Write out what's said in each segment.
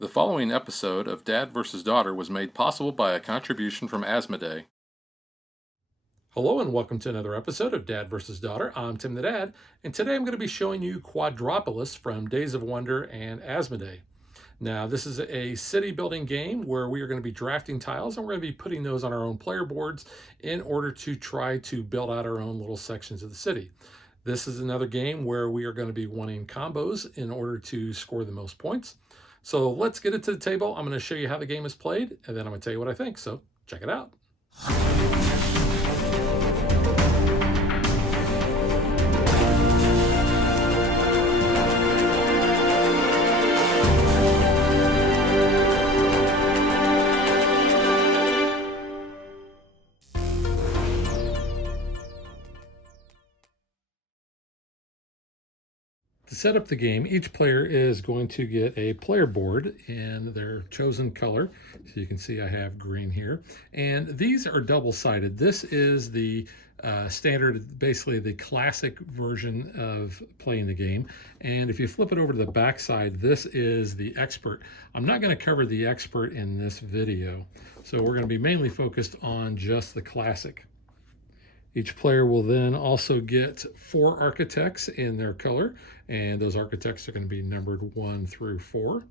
The following episode of Dad vs. Daughter was made possible by a contribution from Asmodee. Hello and welcome to another episode of Dad vs. Daughter. I'm Tim the Dad, and today I'm going to be showing you Quadropolis from Days of Wonder and Asmodee. Now, this is a city building game where we are going to be drafting tiles and we're going to be putting those on our own player boards in order to try to build out our own little sections of the city. This is another game where we are going to be wanting combos in order to score the most points. So let's get it to the table. I'm going to show you how the game is played, and then I'm going to tell you what I think. So check it out. To set up the game, each player is going to get a player board in their chosen color. So you can see I have green here. And these are double-sided. This is the standard, basically the classic version of playing the game. And if you flip it over to the back side, this is the expert. I'm not going to cover the expert in this video. So we're going to be mainly focused on just the classic. Each player will then also get 4 architects in their color, and those architects are going to be numbered 1 through 4.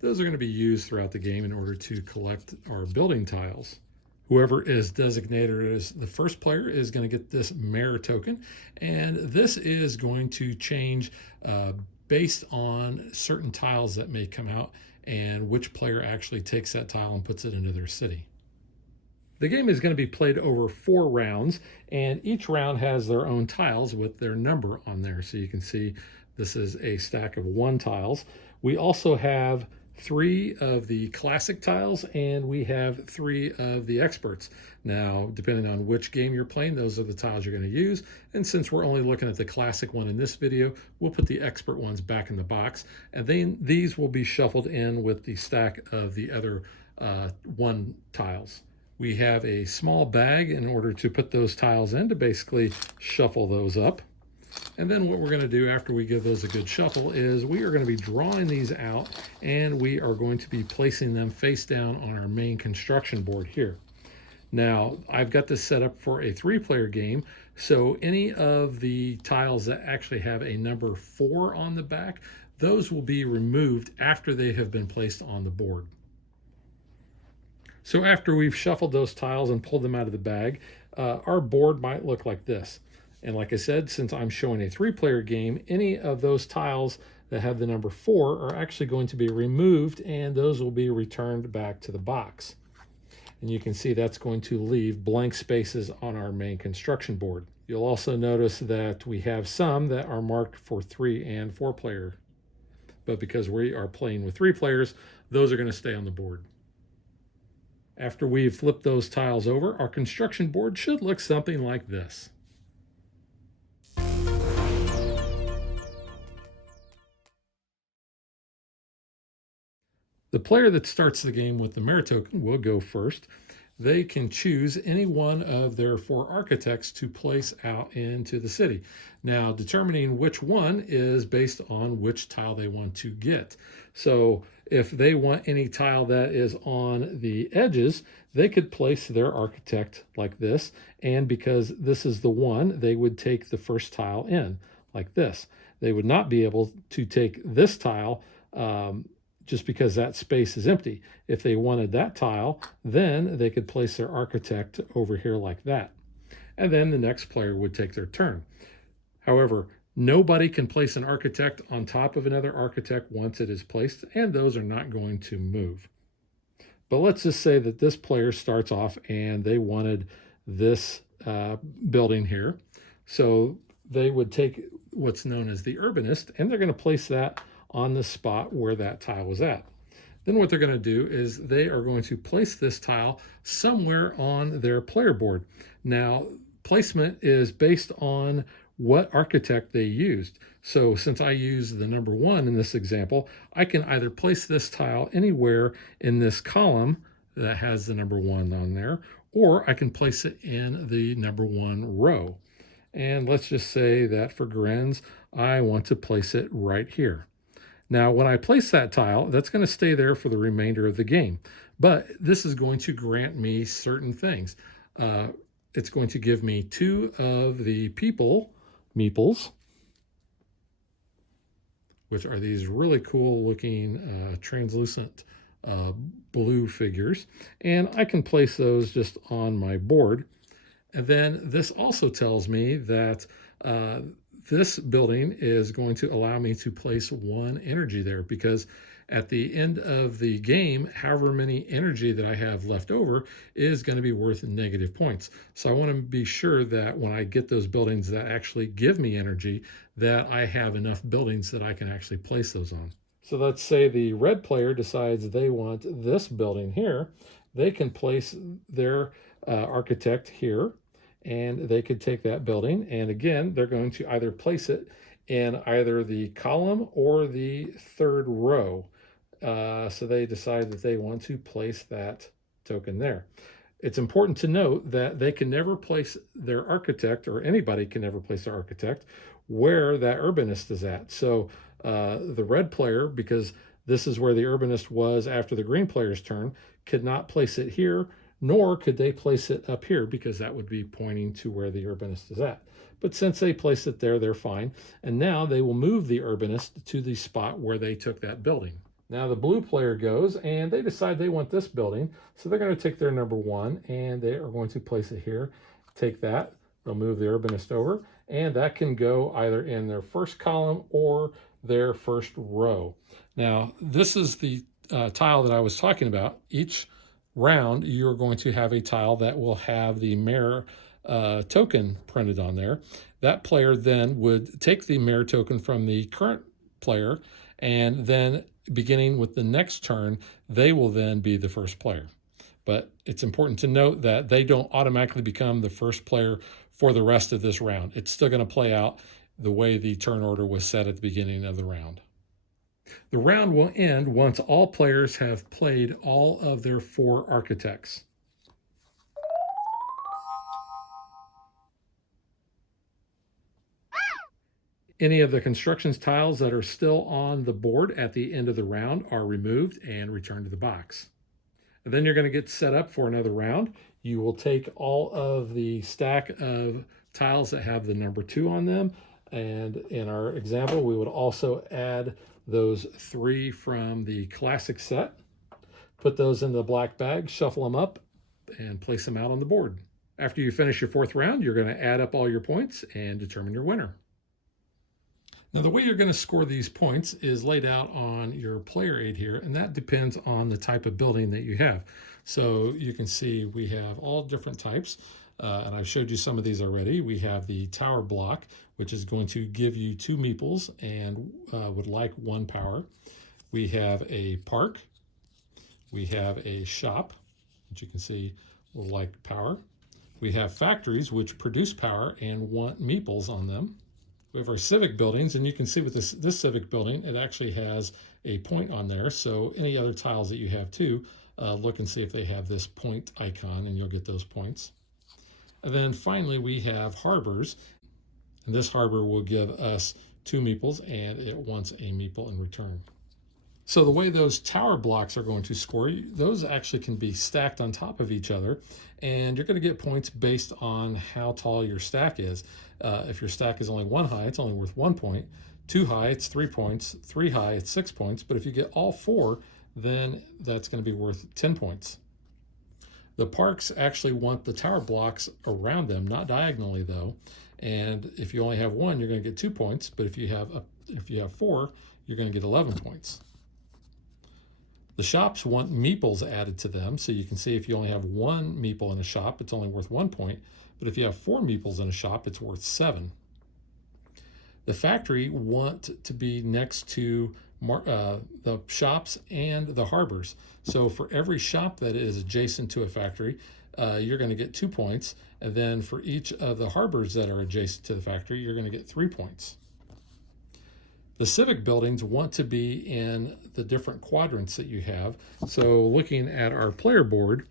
Those are going to be used throughout the game in order to collect our building tiles. Whoever is designated as the first player is going to get this mayor token, and this is going to change based on certain tiles that may come out and which player actually takes that tile and puts it into their city. The game is going to be played over 4 rounds, and each round has their own tiles with their number on there. So you can see this is a stack of 1 tiles. We also have 3 of the classic tiles, and we have 3 of the experts. Now, depending on which game you're playing, those are the tiles you're going to use. And since we're only looking at the classic one in this video, we'll put the expert ones back in the box, and then these will be shuffled in with the stack of the other 1 tiles. We have a small bag in order to put those tiles in to basically shuffle those up. And then what we're going to do after we give those a good shuffle is we are going to be drawing these out, and we are going to be placing them face down on our main construction board here. Now, I've got this set up for a 3-player game, so any of the tiles that actually have a number 4 on the back, those will be removed after they have been placed on the board. So after we've shuffled those tiles and pulled them out of the bag, our board might look like this. And like I said, since I'm showing a 3-player game, any of those tiles that have the number 4 are actually going to be removed, and those will be returned back to the box. And you can see that's going to leave blank spaces on our main construction board. You'll also notice that we have some that are marked for 3 and 4-player. But because we are playing with 3 players, those are going to stay on the board. After we've flipped those tiles over, our construction board should look something like this. The player that starts the game with the mayor token will go first. They can choose any one of their 4 architects to place out into the city. Now, determining which one is based on which tile they want to get. So if they want any tile that is on the edges, they could place their architect like this. And because this is the one, they would take the first tile in like this. They would not be able to take this tile just because that space is empty. If they wanted that tile, then they could place their architect over here like that. And then the next player would take their turn. However, nobody can place an architect on top of another architect once it is placed, and those are not going to move. But let's just say that this player starts off and they wanted this building here. So they would take what's known as the urbanist, and they're going to place that on the spot where that tile was at. Then what they're going to do is they are going to place this tile somewhere on their player board. Now, placement is based on what architect they used. So since I used the number 1 in this example, I can either place this tile anywhere in this column that has the number 1 on there, or I can place it in the number 1 row. And let's just say that for grins, I want to place it right here. Now, when I place that tile, that's going to stay there for the remainder of the game. But this is going to grant me certain things. It's going to give me 2 of the meeples, which are these really cool looking translucent blue figures. And I can place those just on my board. And then this also tells me that this building is going to allow me to place 1 energy there, because at the end of the game, however many energy that I have left over is going to be worth negative points. So I want to be sure that when I get those buildings that actually give me energy, that I have enough buildings that I can actually place those on. So let's say the red player decides they want this building here. They can place their architect here, and they could take that building, and again, they're going to either place it in either the column or the 3rd row. So they decide that they want to place that token there. It's important to note that they can never place their architect, or anybody can never place their architect, where that urbanist is at. So the red player, because this is where the urbanist was after the green player's turn, could not place it here, nor could they place it up here, because that would be pointing to where the urbanist is at. But since they placed it there, they're fine. And now they will move the urbanist to the spot where they took that building. Now the blue player goes, and they decide they want this building. So they're going to take their number 1, and they are going to place it here. Take that. They'll move the urbanist over, and that can go either in their 1st column or their 1st row. Now, this is the tile that I was talking about. Each round, you're going to have a tile that will have the mayor token printed on there. That player then would take the mayor token from the current player, and then beginning with the next turn, they will then be the 1st player. But it's important to note that they don't automatically become the 1st player for the rest of this round. It's still going to play out the way the turn order was set at the beginning of the round. The round will end once all players have played all of their 4 architects. Any of the constructions tiles that are still on the board at the end of the round are removed and returned to the box. And then you're going to get set up for another round. You will take all of the stack of tiles that have the number 2 on them, and in our example, we would also add those 3 from the classic set, put those in the black bag, shuffle them up, and place them out on the board. After you finish your 4th round, you're going to add up all your points and determine your winner. Now, the way you're going to score these points is laid out on your player aid here, and that depends on the type of building that you have. So you can see we have all different types, and I've showed you some of these already. We have the tower block, which is going to give you 2 meeples and would like 1 power. We have a park. We have a shop, which you can see will like power. We have factories, which produce power and want meeples on them. We have our civic buildings, and you can see with this civic building, it actually has a point on there. So any other tiles that you have too, look and see if they have this point icon, and you'll get those points. And then finally, we have harbors, and this harbor will give us 2 meeples, and it wants a meeple in return. So the way those tower blocks are going to score, those actually can be stacked on top of each other, and you're going to get points based on how tall your stack is. If your stack is only 1 high, it's only worth 1 point. 2 high, it's 3 points. 3 high, it's 6 points. But if you get all 4, then that's going to be worth 10 points. The parks actually want the tower blocks around them, not diagonally though. And if you only have 1, you're going to get 2 points. But if you have 4, you're going to get 11 points. The shops want meeples added to them, so you can see if you only have 1 meeple in a shop, it's only worth 1 point. But if you have 4 meeples in a shop, it's worth 7. The factory want to be next to the shops and the harbors. So for every shop that is adjacent to a factory, you're going to get 2 points. And then for each of the harbors that are adjacent to the factory, you're going to get 3 points. The civic buildings want to be in the different quadrants that you have. So looking at our player board,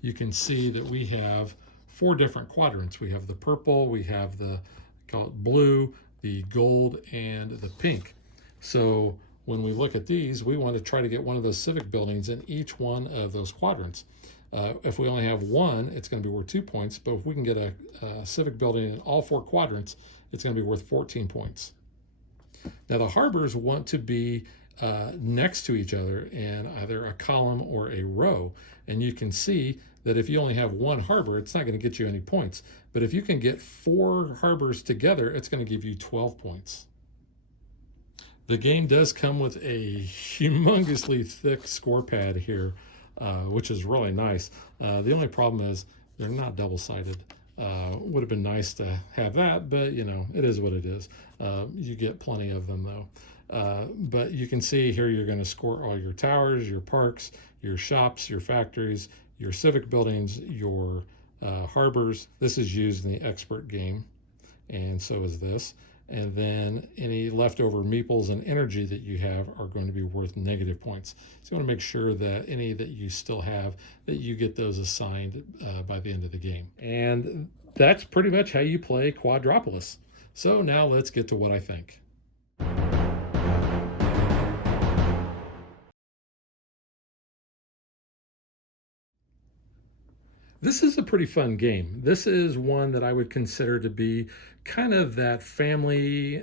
you can see that we have 4 different quadrants. We have the purple, we have the, call it blue, the gold, and the pink. So when we look at these, we want to try to get one of those civic buildings in each one of those quadrants. If we only have one, it's going to be worth 2 points, but if we can get a civic building in all 4 quadrants, it's going to be worth 14 points. Now the harbors want to be next to each other in either a column or a row, and you can see that if you only have one harbor, it's not going to get you any points, but if you can get 4 harbors together, it's going to give you 12 points. The game does come with a humongously thick score pad here, which is really nice. The only problem is they're not double-sided. Would have been nice to have that, but you know, it is what it is. You get plenty of them though. But you can see here you're going to score all your towers, your parks, your shops, your factories, your civic buildings, your harbors. This is used in the expert game, and so is this. And then any leftover meeples and energy that you have are going to be worth negative points. So you want to make sure that any that you still have, that you get those assigned by the end of the game. And that's pretty much how you play Quadropolis. So now let's get to what I think. This is a pretty fun game. This is one that I would consider to be kind of that family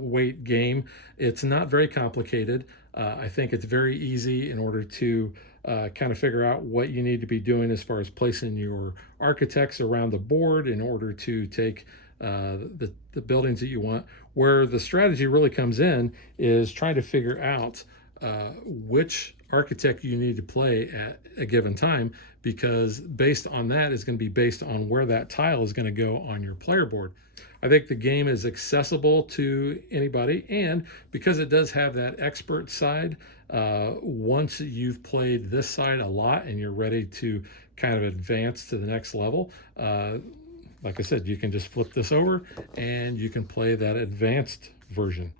weight game. It's not very complicated. I think it's very easy in order to kind of figure out what you need to be doing as far as placing your architects around the board in order to take the buildings that you want. Where the strategy really comes in is trying to figure out which architect you need to play at a given time, because based on that is going to be based on where that tile is going to go on your player board. I think the game is accessible to anybody, and because it does have that expert side, once you've played this side a lot and you're ready to kind of advance to the next level, like I said, you can just flip this over and you can play that advanced version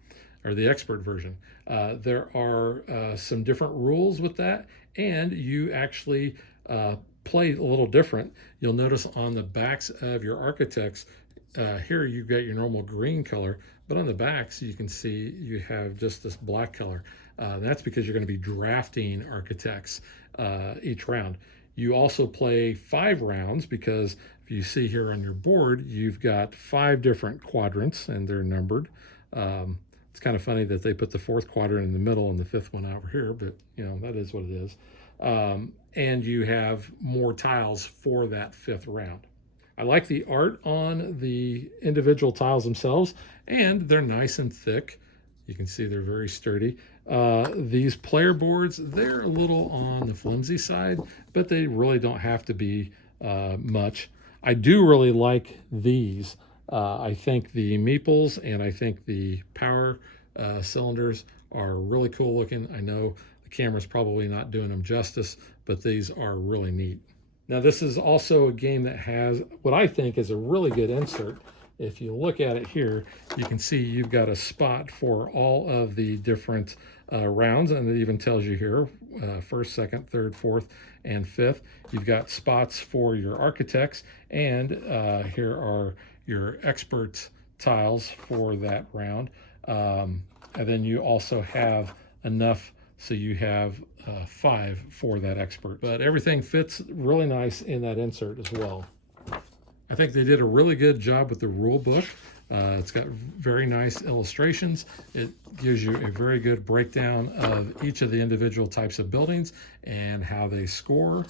or the expert version. There are some different rules with that, and you actually play a little different. You'll notice on the backs of your architects, here you've got your normal green color, but on the backs you can see you have just this black color. That's because you're going to be drafting architects each round. You also play 5 rounds because if you see here on your board, you've got 5 different quadrants and they're numbered. It's kind of funny that they put the 4th quadrant in the middle and the 5th one over here, but you know, that is what it is. And you have more tiles for that 5th round. I like the art on the individual tiles themselves, and they're nice and thick. You can see they're very sturdy. These player boards, they're a little on the flimsy side, but they really don't have to be much. I do really like these. I think the meeples and I think the power cylinders are really cool looking. I know the camera's probably not doing them justice, but these are really neat. Now this is also a game that has what I think is a really good insert. If you look at it here, you can see you've got a spot for all of the different rounds, and it even tells you here, 1st, 2nd, 3rd, 4th, and 5th. You've got spots for your architects, and here are your expert tiles for that round. And then you also have enough, so you have 5 for that expert. But everything fits really nice in that insert as well. I think they did a really good job with the rule book. It's got very nice illustrations. It gives you a very good breakdown of each of the individual types of buildings and how they score.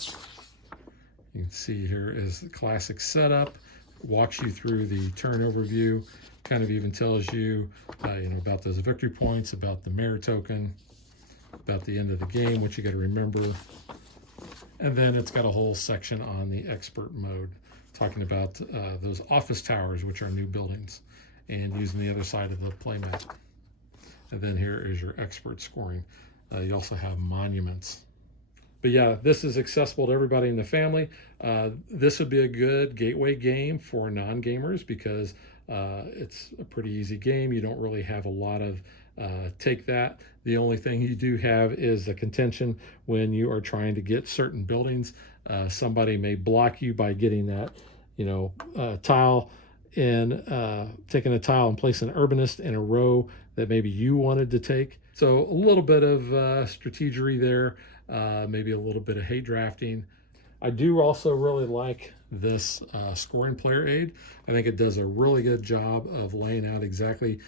You can see here is the classic setup. Walks you through the turn overview, kind of even tells you, you know, about those victory points, about the mayor token, about the end of the game, what you got to remember. And then it's got a whole section on the expert mode, talking about those office towers, which are new buildings, and using the other side of the playmat. And then here is your expert scoring. You also have monuments. But yeah, this is accessible to everybody in the family. This would be a good gateway game for non-gamers because it's a pretty easy game. You don't really have a lot of take that. The only thing you do have is the contention when you are trying to get certain buildings. Somebody may block you by getting that, you know, tile in, taking a tile and placing an urbanist in a row that maybe you wanted to take. So a little bit of strategery there, maybe a little bit of hate drafting. I do also really like this scoring player aid. I think it does a really good job of laying out exactly,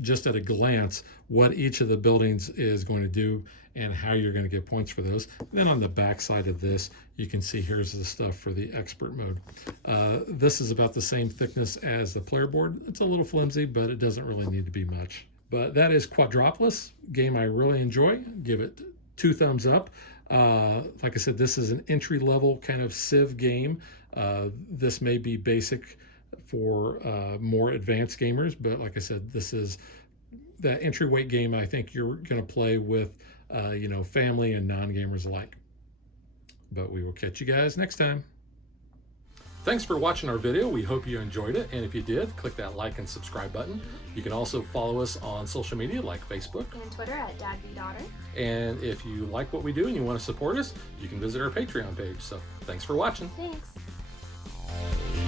just at a glance, what each of the buildings is going to do and how you're going to get points for those. And then on the back side of this, you can see here's the stuff for the expert mode. This is about the same thickness as the player board. It's a little flimsy, but it doesn't really need to be much. But that is Quadropolis, game I really enjoy. Give it 2 thumbs up. Like I said, this is an entry-level kind of Civ game. This may be basic for more advanced gamers, but like I said, this is that entry-weight game I think you're going to play with, you know, family and non-gamers alike. But we will catch you guys next time. Thanks for watching our video. We hope you enjoyed it. And if you did, click that like and subscribe button. You can also follow us on social media like Facebook and Twitter at DadBeDaughter. And if you like what we do and you want to support us, you can visit our Patreon page. So thanks for watching. Thanks.